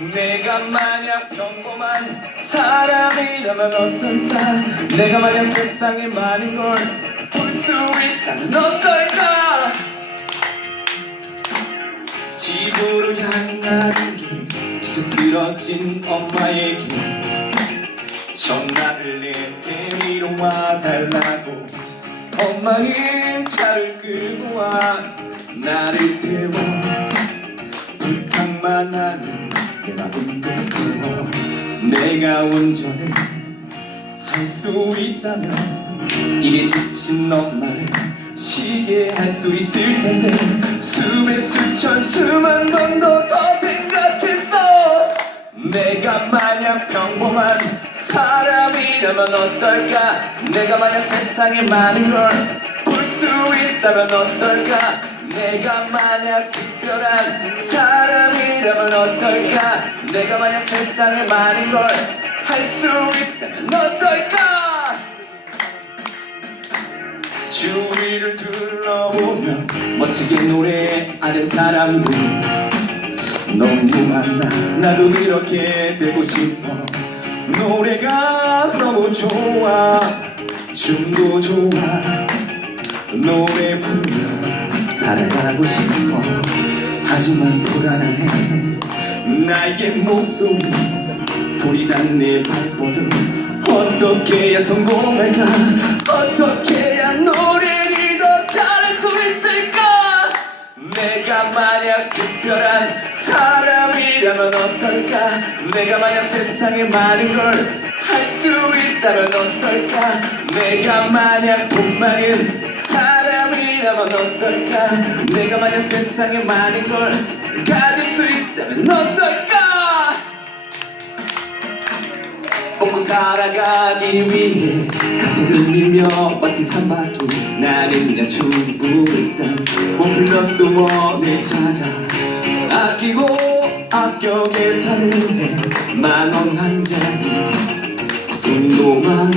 내가 만약 평범한 사람이라면 어떨까? 내가 만약 세상에 많은 걸 볼 수 있다면 어떨까? 집으로 향하는 길 지쳐 쓰러진 엄마에게 전화를 내 데리러 와달라고. 엄마는 차를 끌고 와 나를 태워. 불평만 하는 내가 운전을 할 수 있다면 일이 지친 엄마를 쉬게 할 수 있을 텐데 수백 수천 수만 번도 더 생각했어. 내가 만약 평범한 사람이라면 어떨까? 내가 만약 세상에 많은 걸 볼 수 있다면 어떨까 내가 만약 특별한 사람이라면 어떨까? 내가 만약 세상에 많은 걸 할 수 있다면 어떨까? 주위를 둘러보면 멋지게 노래하는 사람들. 너무 많아 나도 이렇게 되고 싶어. 노래가 너무 좋아. 춤도 좋아. 노래 부르며 살아가고 싶어. 하지만 불안하네 나의 목소리 불이 난 내 발버둥 어떻게 해야 성공할까? 어떻게 해야 노래를 더 잘할 수 있을까? 내가 만약 특별한 사람이라면 어떨까? 내가 만약 세상에 많은 걸 할 수 있다면 어떨까? 내가 만약 돈 많은 사람 이라면 어떨까? 내가 만약 세상에 많은 걸 가질 수 있다면 어떨까? 먹고 살아가기 위해 같은 의미며 버틴 한 바퀴 나는 내 충분했던 원 플러스 원을 찾아 아끼고 아껴 계산을 해만원 한 장에 숨도만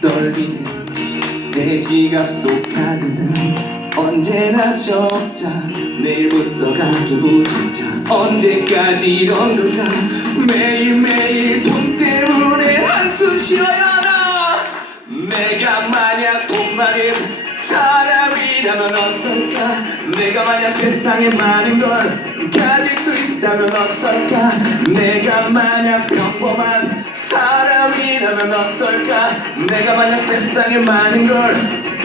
떨리네 내 지갑 속 카드는 언제나 적자. 내일부터 가게 부정자. 언제까지 이런 걸까 매일매일 돈 때문에 한숨 쉬어야 하나? 내가 만약 돈 많은 사람이라면 어떨까? 내가 만약 세상에 많은 걸 가질 수 있다면 어떨까? 내가 만약 평범한 사람이라면 어떨까? 내가 만약 세상에 많은 걸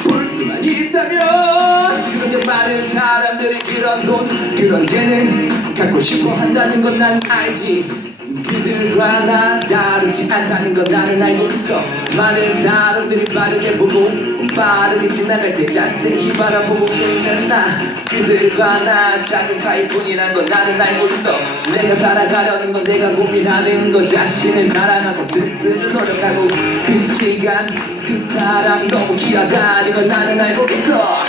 볼 수만 있다면 그런데 많은 사람들이 그런 돈 그런 재능 갖고 싶어 한다는 건 난 알지 그들과 나 다르지 않다는 건 나는 알고 있어. 많은 사람들이 빠르게 보고 빠르게 지나갈 때 자세히 바라보고 있는 나. 그들과 나 작은 차이뿐이란 건 나는 알고 있어. 내가 살아가려는 건 내가 고민하는 건 자신을 사랑하고 스스로 노력하고 그 시간 그 사람 너무 귀하다는 건 나는 알고 있어